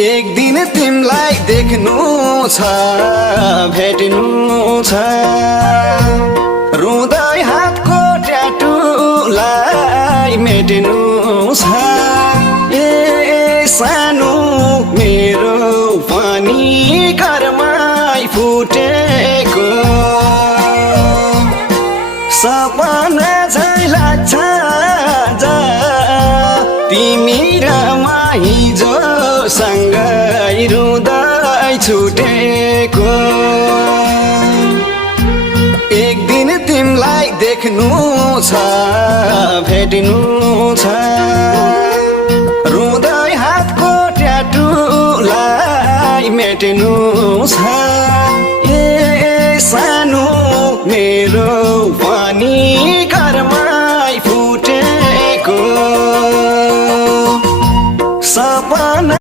एक दिन तिमलाई देख्नु छ भेट्नु छ रुँदै हातको ट्याटुलाई मेट्नु छ ए सानो मेरो पनि घरमै फुटेको सपना झै लाग्छ तिमी र हिजो सँगै रुँदै छुटेको एक दिन तिमलाई देख्नु छ भेट्नु छ रुँदै हातको ट्याटुलाई मेट्नु